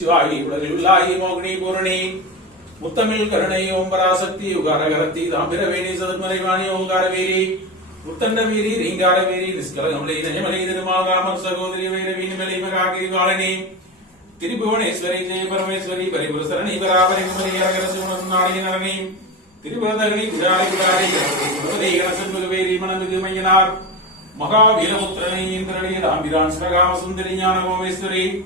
சிவாயி உலகிலுள்ளாயி மோகினி பூரணி முத்தமிழ் கருணை ஓம்பராசக்தி யுகாரகரத்தி தாம்பிரவேணி சதுர்மலைவாணி ஓங்காரவேரி முத்தண்டவீரி ரீங்காரவேரி நிஷ்கலகமலை நயமலை திருமாகாமர் சகோதரி வைரவி நிமலை மகாகிரி காலனி திரிபுவனேஸ்வரி ஜெய பரமேஸ்வரி பரிபுரசரணி பராபரி குமரி அரகரசுணி நரணி திரிபுரதகனி குஜாரி குஜாரி கணபதி கணசன் மிகுவேரி மணமிகு மையனார் மகாவீரமுத்திரனை இந்திரணி தாம்பிரான் ஸ்ரகாம சுந்தரி ஞான கோமேஸ்வரி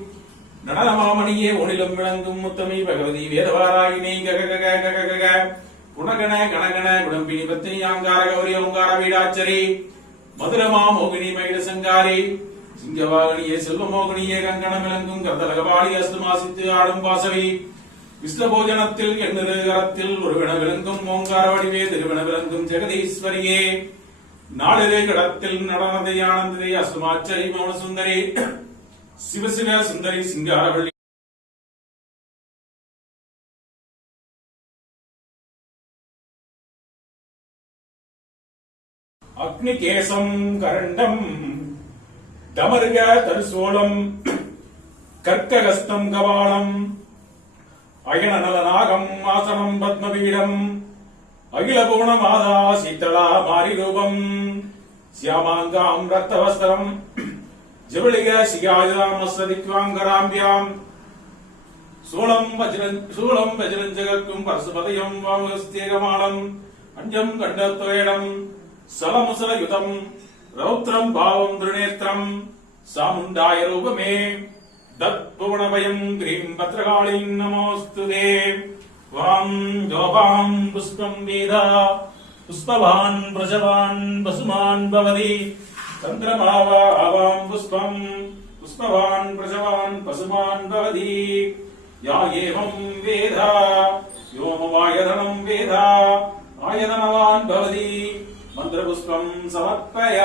நடனமாமணியே ஒளிலும் விளங்கும் முத்தமி பகவதி வேதவாராயினி கக குணகண கணகண குடம்பினி பத்தினி ஆங்கார கௌரி ஓங்கார வீடாச்சரி மதுரமா மோகினி மகிழ சங்காரி சிங்கவாகனியே செல்வமோகனியே கங்கணம் விளங்கும் கர்தலகபாடி அஸ்துமாசித்து ஆடும் வாசவி விஷ்ணபோஜனத்தில் எண்ணிரு கரத்தில் ஒருவின விளங்கும் ஓங்கார வடிவே திருவின விளங்கும் ஜெகதீஸ்வரியே நாளிலே கடத்தில் நடனதை ஆனந்ததை அஸ்துமாச்சரி மௌன சுந்தரி சிவசிவ சுந்தரி சிங்காரவள்ளி அக்னிகேசம் கரண்டம் தமருக தருசோளம் கர்க்ககஸ்தம் கபாலம் அயனநலநாகம் ஆசனம் பத்மபீடம் அகிலபுவன மாதா சீத்தளா மாரிரூபம் சியாமாங்காம் ரத்தவஸ்திரம் ஜவளிக சிகாயாமஸ்திக்வாங்கராம்பியாம் சூலம் வஜ்ரஞ்சகக்கும் பரசுபதயம் வாமஸ்தேகமாலம் அஞ்சம் கண்டத்வேடம் சலமுசலயுதம் ரௌத்ரம் பாவம் திருநேத்திரம் சாமுண்டாய ரூபமே தத்புவனபயம் கிரீம் பத்ரகாளிம் நமோஸ்துதே வாம் ஜோபாம் புஷ்பம் வேதா புஷ்பவான் பிரஜவான் பசுமான் பவதி சந்திரமாவா ஆவாம் புஷ்பம் புஷ்பவான் பிரஜவான் பசுமான் பவதி யா ஏவம் வேதா யோமவாயதனம் வேதா ஆயதனவான் பவதி மந்திரபுஷ்பம் சமர்ப்பய